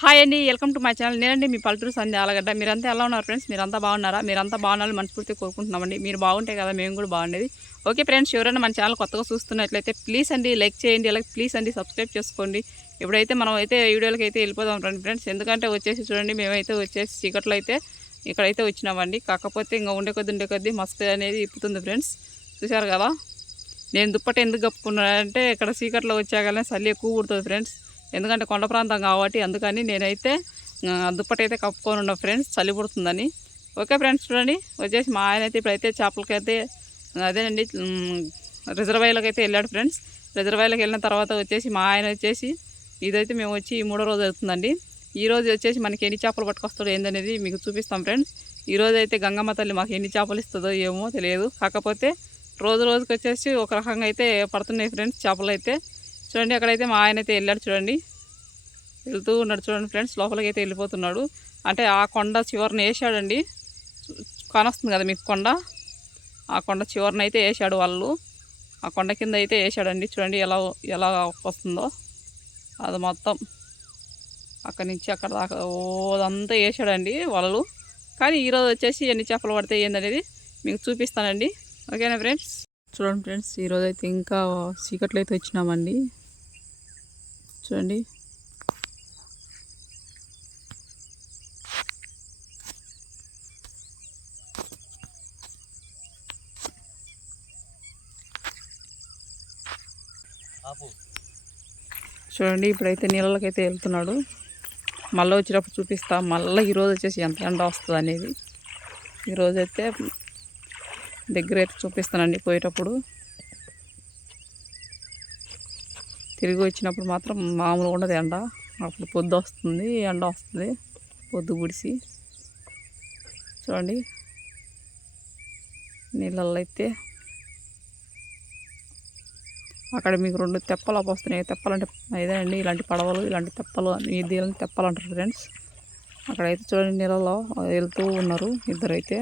Hi అండి, welcome to my channel. నేనండి మీ పల్లెటూరు సంధ్య ఆలగడ్డ. మీరంతా ఎలా ఉన్నారు ఫ్రెండ్స్? మీరంతా బాగున్నారా? మీరంతా బాగున్నారని మనస్ఫూర్తిగా కోరుకుంటున్నామండి. మీరు బాగుంటే కదా మేము కూడా బాగుండేది. ఓకే ఫ్రెండ్స్, ఎవరైనా మన ఛానల్ కొత్తగా చూస్తున్నట్లయితే ప్లీజ్ అండి లైక్ చేయండి, అలాగే ప్లీజ్ అండి సబ్స్క్రైబ్ చేసుకోండి. ఇప్పుడైతే మనం అయితే వీడియోలకి అయితే వెళ్ళిపోదాం రండి ఫ్రెండ్స్. ఎందుకంటే వచ్చేసి చూడండి, మేమైతే వచ్చేసి చీకట్లో అయితే ఇక్కడైతే వచ్చినామండి. కాకపోతే ఇంకా ఉండే కొద్ది మస్క్ అనేది ఇప్పుతుంది ఫ్రెండ్స్. చూశారు కదా, నేను దుప్పటి ఎందుకు కప్పుకున్నానంటే ఇక్కడ చీకట్లో వచ్చాకనే చలి ఎక్కువ కుడుతుంది ఫ్రెండ్స్. ఎందుకంటే కొండ ప్రాంతం కాబట్టి అందుకని నేనైతే దుప్పటి అయితే కప్పుకొని ఉన్నా ఫ్రెండ్స్, చలి పుడుతుందని. ఓకే ఫ్రెండ్స్, చూడండి వచ్చేసి మా ఆయన అయితే ఇప్పుడైతే చేపలకైతే అదేనండి రిజర్వాయర్లకు అయితే వెళ్ళాడు ఫ్రెండ్స్. రిజర్వాయర్లకు వెళ్ళిన తర్వాత వచ్చేసి మా ఆయన వచ్చేసి ఇదైతే మేము వచ్చి 3వ రోజు అవుతుందండి. ఈరోజు వచ్చేసి మనకి ఎన్ని చేపలు పట్టుకొస్తాడో ఏందనేది మీకు చూపిస్తాం ఫ్రెండ్స్. ఈరోజు అయితే గంగమ్మ తల్లి మాకు ఎన్ని చేపలు ఇస్తుందో ఏమో తెలియదు. కాకపోతే రోజుకి వచ్చేసి ఒక రకంగా అయితే పడుతున్నాయి ఫ్రెండ్స్ చేపలు అయితే. చూడండి అక్కడైతే మా ఆయన అయితే వెళ్ళాడు, చూడండి వెళ్తూ ఉన్నాడు చూడండి ఫ్రెండ్స్. లోపలికి అయితే వెళ్ళిపోతున్నాడు. అంటే ఆ కొండ చివరిని వేసాడండి, కానొస్తుంది కదా మీకు కొండ, ఆ కొండ చివరిని అయితే వేసాడు వాళ్ళు. ఆ కొండ కింద అయితే వేసాడండి. చూడండి ఎలా ఎలా వస్తుందో అది మొత్తం అక్కడి నుంచి అక్కడ దాకా ఓదంతా వేసాడండి వాళ్ళు. కానీ ఈరోజు వచ్చేసి ఎన్ని చేపలు పడితే ఏందనేది మీకు చూపిస్తానండి. ఓకేనా ఫ్రెండ్స్? చూడండి ఫ్రెండ్స్, ఈరోజు అయితే ఇంకా చీకట్లు అయితే వచ్చినామండి. చూడండి చూడండి ఇప్పుడైతే నీళ్ళకైతే వెళ్తున్నాడు. మళ్ళీ వచ్చినప్పుడు చూపిస్తా. మళ్ళీ ఈరోజు వచ్చేసి ఎంత ఎండ వస్తుంది అనేది ఈరోజైతే దగ్గర అయితే చూపిస్తానండి. పోయేటప్పుడు తిరిగి వచ్చినప్పుడు మాత్రం మామూలుగా ఉండదు ఎండ. అప్పుడు పొద్దు వస్తుంది, ఎండ వస్తుంది, పొద్దు గుడిసి. చూడండి నీళ్ళల్లో అయితే అక్కడ మీకు 2 తెప్పలు వస్తున్నాయి. తెప్పలంటే ఇదేనండి, ఇలాంటి పడవలు, ఇలాంటి తెప్పలు, దీని తెప్పలు అంటారు ఫ్రెండ్స్. అక్కడైతే చూడండి నీళ్ళలో వెళ్తూ ఉన్నారు ఇద్దరైతే.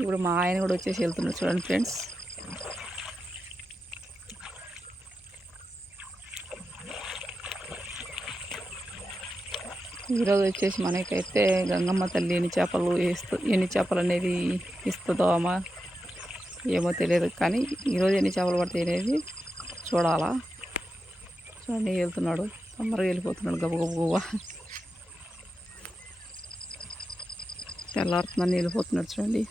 ఇప్పుడు మా ఆయన కూడా వచ్చేసి వెళ్తున్నారు చూడండి ఫ్రెండ్స్. ఈరోజు వచ్చేసి మనకైతే గంగమ్మ తల్లి ఎన్ని చేపలు అనేది ఇస్తుందో అమ్మ ఏమో తెలియదు. కానీ ఈరోజు ఎన్ని చేపలు పడతాయి అనేది చూడాలా. చూడండి వెళ్తున్నాడు, తొందరగా వెళ్ళిపోతున్నాడు గబగబా. తెల్లారుతుందని వెళ్ళిపోతున్నాడు చూడండి.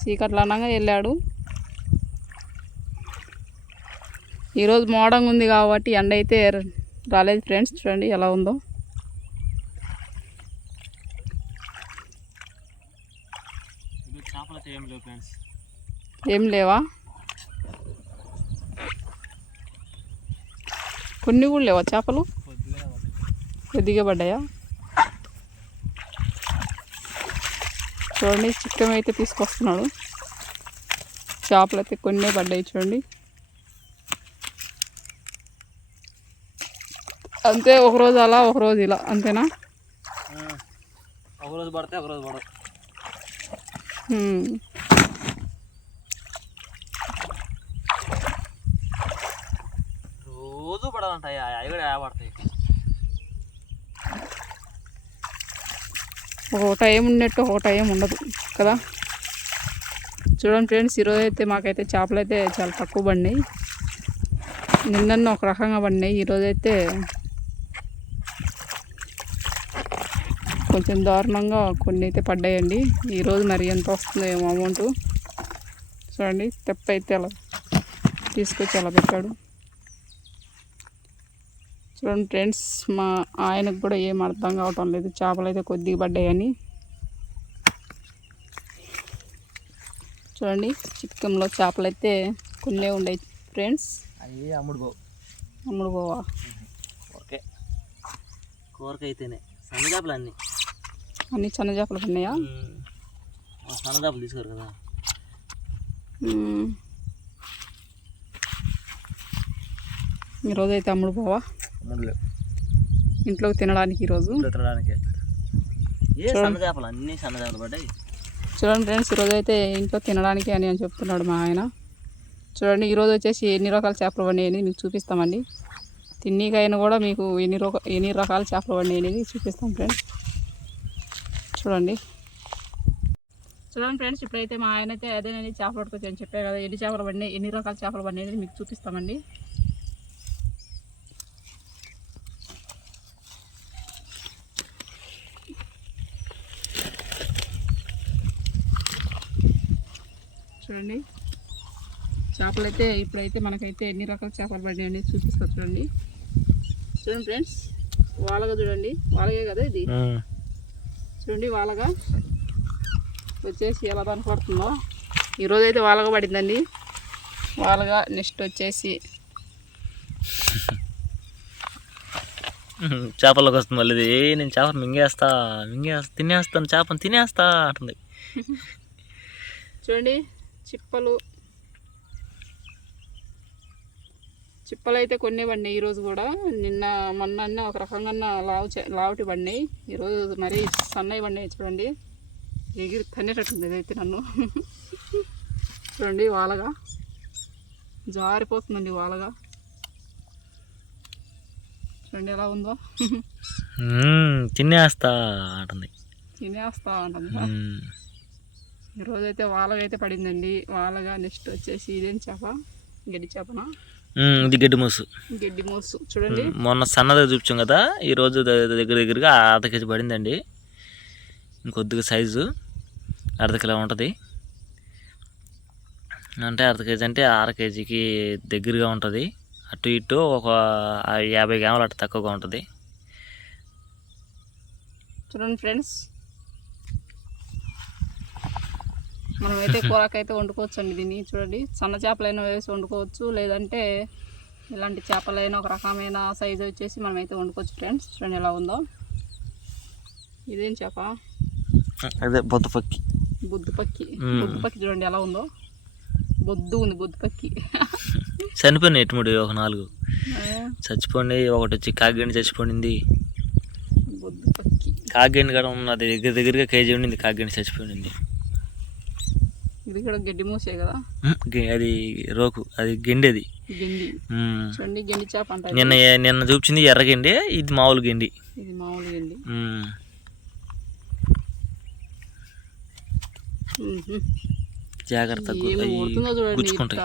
చీకట్లు అనగా వెళ్ళాడు. ఈరోజు మోడంగా ఉంది కాబట్టి ఎండ అయితే రాలేదు ఫ్రెండ్స్. చూడండి ఎలా ఉందో. ఏం లేవా? కొన్ని కూడా లేవా చేపలు? కొద్దిగా పడ్డాయా? చూడండి చిక్కం అయితే తీసుకొస్తున్నాడు. చేపలు అయితే కొన్ని పడ్డాయి చూడండి. అంతే, ఒకరోజు అలా ఒకరోజు ఇలా, అంతేనా? ఒకరోజు పడితే ఒకరోజు పడవు. రోజు పడాలంటాయి, అవి కూడా పడతాయి. ఒక టైం ఉన్నట్టు ఒక టైం ఉండదు కదా. చూడండి ఫ్రెండ్స్, ఈరోజు అయితే మాకైతే చేపలు అయితే చాలా తక్కువ పడినాయి. నిన్న ఒక రకంగా పడినాయి, ఈరోజైతే కొంచెం దారుణంగా కొన్ని అయితే పడ్డాయండి. ఈరోజు మరి ఎంత వస్తుందో ఏమో అమౌంట్. చూడండి తెప్ప అయితే అలా తీసుకొచ్చి అలా పెట్టాడు. చూడండి ఫ్రెండ్స్, మా ఆయనకు కూడా ఏం అర్థం కావటం లేదు, చేపలు అయితే కొద్దిగా పడ్డాయని. చూడండి చిక్కంలో చేపలు అయితే కొన్ని ఉన్నాయి ఫ్రెండ్స్. అవి అమ్ముడు పోవా? ఓకే, కూరకైతేనే సన్న చేపలు అన్ని చిన్న చేపలు ఉన్నాయా? సన్న చేపలు తీసుకోరు కదా. ఈరోజు అయితే అమ్ముడు పోవా? ఇంట్లోకి తినడానికి ఈరోజు తినడానికి సన్న చేపలు, అన్ని సన్న చేపలు పడ్డాయి. చూడండి ఫ్రెండ్స్, ఈరోజు అయితే ఇంట్లో తినడానికి అని చెప్తున్నాడు మా ఆయన. చూడండి ఈరోజు వచ్చేసి ఎన్ని రకాల చేపలు పడినాయి అనేది మీకు చూపిస్తామండి. తిన్నీకైనా కూడా మీకు ఎన్ని రకాల చేపలు పడినాయి అనేది చూపిస్తాం ఫ్రెండ్స్. చూడండి ఫ్రెండ్స్, ఇప్పుడైతే మా ఆయన అయితే అదేనండి చేపలు పట్టుకొచ్చి అని చెప్పారు కదా, ఎన్ని చేపలు పడినాయి, ఎన్ని రకాల చేపలు పడినాయి అనేది మీకు చూపిస్తామండి. చూడండి చేపలు అయితే ఇప్పుడైతే మనకైతే ఎన్ని రకాల చేపలు పడినాయి అనేది చూపిస్తా. చూడండి ఫ్రెండ్స్, వాలగా చూడండి, వాలగే కదా ఇది. చూడండి వాలగా వచ్చేసి ఎలా కనపడుతుందో. ఈరోజు అయితే వాలగా పడిందండి, వాలగా. నెక్స్ట్ వచ్చేసి చేపల్లోకి వస్తుంది మళ్ళీ. నేను చేపలు మింగేస్తా తినేస్తాను, చేపను తినేస్తా అంటుంది. చూడండి చిప్పలు అయితే కొన్ని పడినాయి ఈరోజు కూడా. నిన్న మొన్న అన్నీ ఒక రకంగా లావుటి పడినాయి, ఈరోజు మరీ సన్నవి పడినాయి. చూడండి ఎగిరి తన్నేటట్టుంది ఇదైతే నన్ను. చూడండి వాలగా జారిపోతుందండి వాలగా. చూడండి ఎలా ఉందో. తినేస్తా అంటుంది. ఈరోజు అయితే వాలగా అయితే పడిందండి, వాలగా. నెక్స్ట్ వచ్చేసి ఇదేం చేప, గడ్డి చేపనా? ఇది గడ్డి మోసు. చూడండి మొన్న సన్నది చూపించాం కదా, ఈరోజు దగ్గరగా అర్ధ కేజీ పడిందండి. ఇంకొద్దిగా సైజు అర్ధ కిలో ఉంటుంది. అంటే అర్ధ కేజీ అంటే 6 కేజీకి దగ్గరగా ఉంటుంది. అటు ఇటు ఒక 50 గ్రాములు అటు తక్కువగా ఉంటుంది. చూడండి ఫ్రెండ్స్, మనమైతే కూరకైతే వండుకోవచ్చు అండి దీన్ని. చూడండి సన్న చేపలైనా వేసి వండుకోవచ్చు, లేదంటే ఇలాంటి చేపలైనా ఒక రకమైన సైజు వచ్చేసి మనమైతే వండుకోవచ్చు ఫ్రెండ్స్. చూడండి ఎలా ఉందో. ఇదేం చేప? అదే బొద్దుపక్కి. బొద్దుపక్కి చూడండి ఎలా ఉందో. బొద్దు ఉంది బొద్దుపక్కి. చనిపోయినాయి ఎటుముడి ఒక 4 చచ్చిపోయింది. ఒకటి వచ్చి కాకిగండి చచ్చిపోయింది. బొద్దుపక్కి కాకిగండి కూడా ఉన్నది, దగ్గరగా కేజీ ఉండింది. కాకిగండి చచ్చిపోయింది. ఇది కూడా గడ్డి మూసే కదా, అది రోకు, అది గెండి. అది గెండి. చూడండి గెండి చేప అంటారు. నిన్న చూపించింది ఎర్రగెండి, ఇది మామూలు గెండి. ఇది మామూలు గెండి. జాగ్రత్త గుచ్చుకుంటాయి.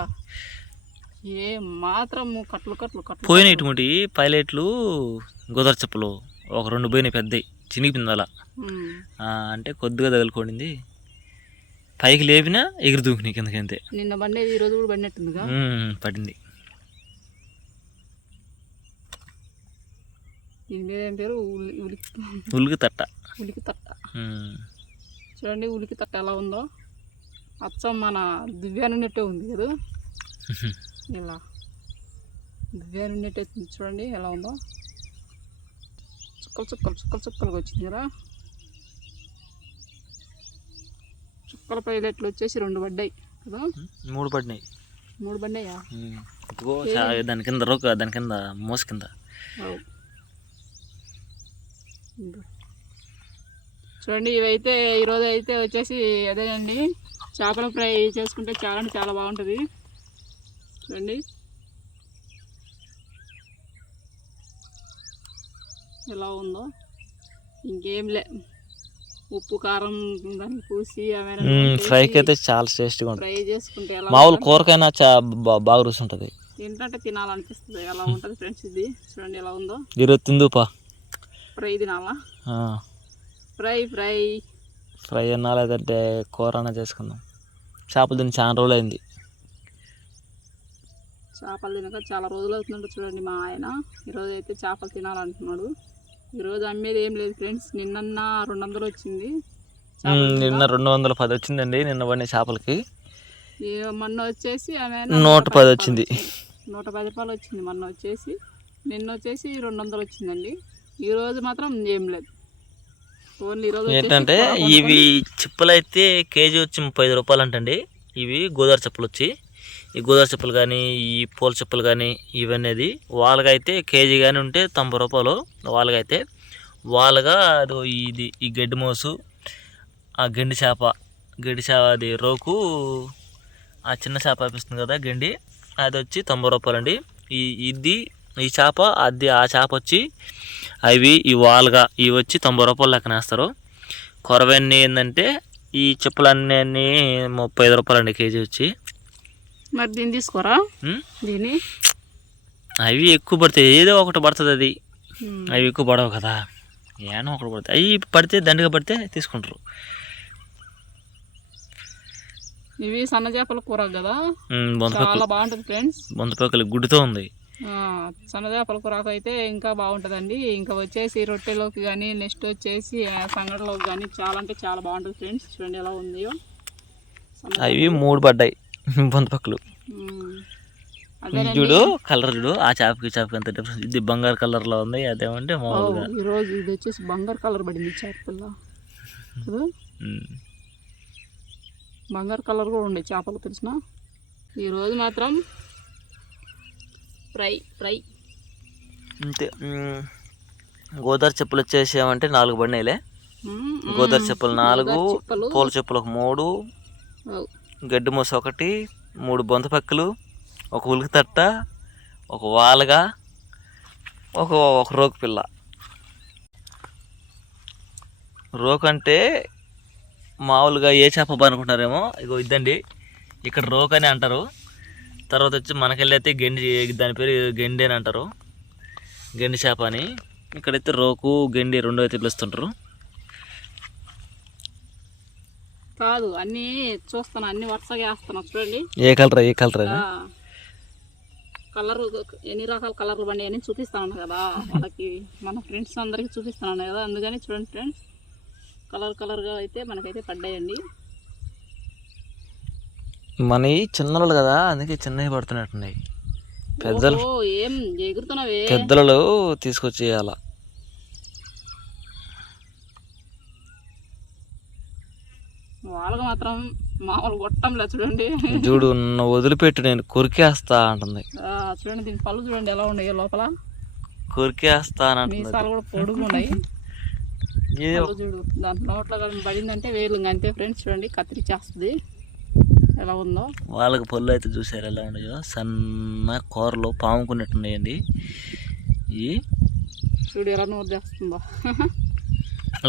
ఏ మాత్రం కట్లు పోయిన ఇటువంటి పైలట్లు గోదావరి చెప్పులు ఒక 2 పోయినాయి, పెద్దవి చినిగిపోయింది అలా. అంటే కొద్దిగా తగులుకోండింది, పైకి లేపినా ఎగిరి దూకినాయి కిందకి. అంతే. నిన్న బండేది ఈరోజు కూడా పడినట్టుందిగా. పడింది. దీని మీద ఏం పేరు? ఉలికి తట్ట. చూడండి ఉలికి తట్ట ఎలా ఉందో. అచ్చం మన దివ్యానున్నట్టే ఉంది కదా, ఇలా దివ్యానున్నట్టే చూడండి ఎలా ఉందో. చుక్కలుగా వచ్చింది కదా. చుక్కల పైలెట్లు వచ్చేసి 2 పడ్డాయి కదా. 3 పడినాయి. 3 పడినాయా? దాని కింద రోక, దాని కింద మోస కింద. చూడండి ఇవైతే ఈరోజు అయితే వచ్చేసి అదేనండి, చేపల ఫ్రై చేసుకుంటే చాలా అంటే చాలా బాగుంటుంది. చూడండి ఎలా ఉందో. ఇంకేం లే, ఉప్పు కారం దాన్ని పూసి ఫ్రైకి అయితే చాలా టేస్ట్గా ఉంటుంది. ఫ్రై చేసుకుంటే ఎలా మామూలు కూరకైనా బాగా రుచి ఉంటుంది. ఏంటంటే తినాలనిపిస్తుంది, అలా ఉంటుంది ఫ్రెండ్స్. ఇది చూడండి ఎలా ఉందో. ఈరోజు తిందుపా ఫ్రై తినాలా? ఫ్రై అన్నా లేదంటే కూర అన్నా చేసుకుందాం. చేపలు తిని చాలా రోజులు అయింది. చేపలు తినక చాలా రోజులు అవుతుందంటే చూడండి మా ఆయన ఈరోజు అయితే చేపలు తినాలంటున్నాడు. ఈరోజు అమ్మేది ఏం లేదు ఫ్రెండ్స్. నిన్న 200 వచ్చింది, నిన్న 210 వచ్చిందండి. నిన్న పడిన చేపలకి మొన్న వచ్చేసి 110 వచ్చింది. 110 రూపాయలు వచ్చింది మొన్న వచ్చేసి. నిన్న వచ్చేసి 200 వచ్చిందండి. ఈరోజు మాత్రం ఏం లేదు. ఓన్లీ ఈరోజు ఏంటంటే ఇవి చిప్పలు అయితే కేజీ వచ్చి 35 రూపాయలు అంటండి. ఇవి గోదావరి చెప్పులు వచ్చి, ఈ గోదావరి చెప్పులు కానీ ఈ పూల చెప్పులు కానీ ఇవన్నీ వాళ్ళగా అయితే కేజీ కానీ ఉంటే 90 రూపాయలు. వాళ్ళగా అయితే వాళ్ళగా అదో ఇది ఈ గడ్డి మోసు, ఆ గడ్డి చేప అది రోకు ఆ చిన్న చేప అనిపిస్తుంది కదా గెండి, అది వచ్చి 90 రూపాయలండి. ఈ చేప అది ఆ చేప వచ్చి అవి ఈ వాలుగా ఇవి వచ్చి 90 రూపాయలు లెక్కన వేస్తారు. కొరవన్నీ ఏంటంటే ఈ చెప్పులన్నీ 35 రూపాయలండి కేజీ వచ్చి. మరి దీన్ని తీసుకోరా దీన్ని? అవి ఎక్కువ పడతాయి, ఏదో ఒకటి పడుతుంది అది. అవి ఎక్కువ పడవు కదా, ఏమో ఒకటి పడతాయి. అవి పడితే దండిగా పడితే తీసుకుంటారు. ఇవి సన్న చేపల కూర కదా, చాలా బాగుంటుంది ఫ్రెండ్స్. బొంతపక్కలు గుడ్డుతో ఉంది. సన్న చేపల కూరకు అయితే ఇంకా బాగుంటుందండి. ఇంకా వచ్చేసి రొట్టెలోకి కానీ, నెక్స్ట్ వచ్చేసి సంగటిలోకి కానీ చాలా అంటే చాలా బాగుంటుంది ఫ్రెండ్స్. చూడండి ఎలా ఉందో. అవి 3 పడ్డాయి బొంతపక్కలు. చూడు కలర్ చూడు, ఆ చేపకి అంత డిఫరెన్స్. ఇది బంగారు కలర్ లో ఉంది, అదేమంటే మామూలుగా ఈరోజు ఇది వచ్చేసి బంగారు కలర్ పడింది చేపల. బంగారు కలర్ కూడా ఉండే చేపలు తెలిసిన. ఈరోజు మాత్రం ఫ్రై అంతే. గోదావరి చెప్పులు వచ్చేసామంటే 4 పడినాయిలే. గోదావరి చెప్పులు 4, పూల చెప్పులు 3, గడ్డి మూస 1, 3 బొంతపక్కలు, 1 ఉలికి తట్ట, 1 వాలుగా, ఒక రోకు పిల్ల. రోకు అంటే మామూలుగా ఏ చేప అనుకుంటున్నారేమో, ఇగో ఇద్దండి ఇక్కడ రోక్ అని అంటారు. తర్వాత వచ్చి మనకెళ్ళైతే గెండి, దాని పేరు గెండి అని అంటారు, గెండి చేప అని. ఇక్కడైతే రోకు గెండి 2 అయితే పిలుస్తుంటారు. కాదు అన్నీ చూస్తాను, అన్ని వరుసగా వేస్తాను. చూడండి ఏ కలర్ కలర్ ఎన్ని రకాల కలర్లు బండి అని చూపిస్తాను కదా వాళ్ళకి, మన ఫ్రెండ్స్ అందరికి చూపిస్తున్నాను కదా, అందుకని చూడండి ఫ్రెండ్స్ కలర్గా అయితే మనకైతే పడ్డాయండి. మనవి చిన్నలు కదా, అందుకే చిన్నవి పడుతున్నట్టున్నాయి. పెద్దలు ఏం ఎగురుతున్నావే, పెద్దలు తీసుకొచ్చేయాల. వాళ్ళకి మాత్రం మామూలు గొట్టంలా చూడండి. చూడు వదిలిపెట్టు, నేను కొరికేస్తా అంటుంది. చూడండి దీని పళ్ళు చూడండి ఎలా ఉన్నాయి, లోపల కొరికేస్తా అని అంటుంది. మీసాలు కూడా పొడుగు ఉన్నాయి. చూడు దాంట్లో నోట్లో పడిందంటే వేలు అంతే ఫ్రెండ్స్. చూడండి కత్తిరించేస్తుంది ఎలా ఉందో. వాళ్ళకి పళ్ళు అయితే చూసారు ఎలా ఉన్నాయో, సన్న కూరలో పాముకున్నట్టున్నాయండి. చూడు ఎలా నోరు చేస్తుందో.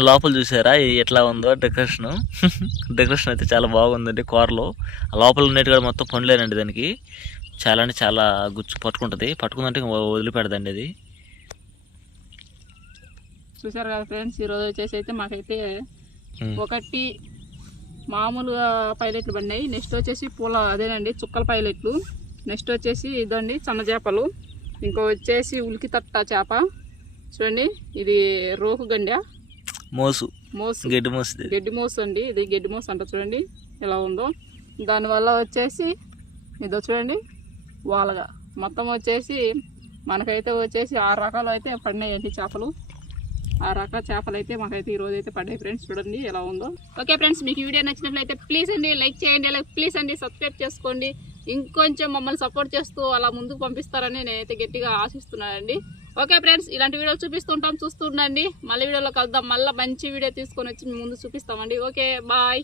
లోపల చూసారా ఎట్లా ఉందో డెకరేషన్. డెకరేషన్ అయితే చాలా బాగుందండి కూరలో. లోపల ఉన్నట్టు కూడా మొత్తం పండ్లేనండి దానికి. చాలా అంటే చాలా గుచ్చు పట్టుకుంటుంది, పట్టుకుందంటే వదిలిపెడదండి అది. చూసారు కదా ఫ్రెండ్స్, ఈరోజు వచ్చేసి అయితే మాకైతే 1 మామూలుగా పైలెట్లు పడినాయి. నెక్స్ట్ వచ్చేసి అదేనండి చుక్కల పైలెట్లు. నెక్స్ట్ వచ్చేసి ఇదండి సన్న చేపలు. ఇంకో వచ్చేసి ఉలికి తట్ట చేప. చూడండి ఇది రోకు గండ మోసు గడ్డి మోసు అండి. ఇది గడ్డి మోసు అంట. చూడండి ఎలా ఉందో. దానివల్ల వచ్చేసి ఇదో చూడండి వాలగా. మొత్తం వచ్చేసి మనకైతే వచ్చేసి 6 రకాలు అయితే పడినాయండి చేపలు. 6 రకాల చేపలు అయితే మాకైతే ఈరోజు అయితే పడ్డాయి ఫ్రెండ్స్. చూడండి ఎలా ఉందో. ఓకే ఫ్రెండ్స్, మీకు ఈ వీడియో నచ్చినట్లయితే ప్లీజ్ అండి లైక్ చేయండి, ప్లీజ్ అండి సబ్స్క్రైబ్ చేసుకోండి. ఇంకొంచెం మమ్మల్ని సపోర్ట్ చేస్తూ అలా ముందుకు పంపిస్తారని నేనైతే గట్టిగా ఆశిస్తున్నానండి. ఓకే ఫ్రెండ్స్, ఇలాంటి వీడియోలు చూపిస్తుంటాం, చూస్తూ ఉండండి. మళ్ళీ వీడియోలో కలుద్దాం. మళ్ళీ మంచి వీడియో తీసుకొని వచ్చి మీ ముందు చూపిస్తామండి. Okay bye.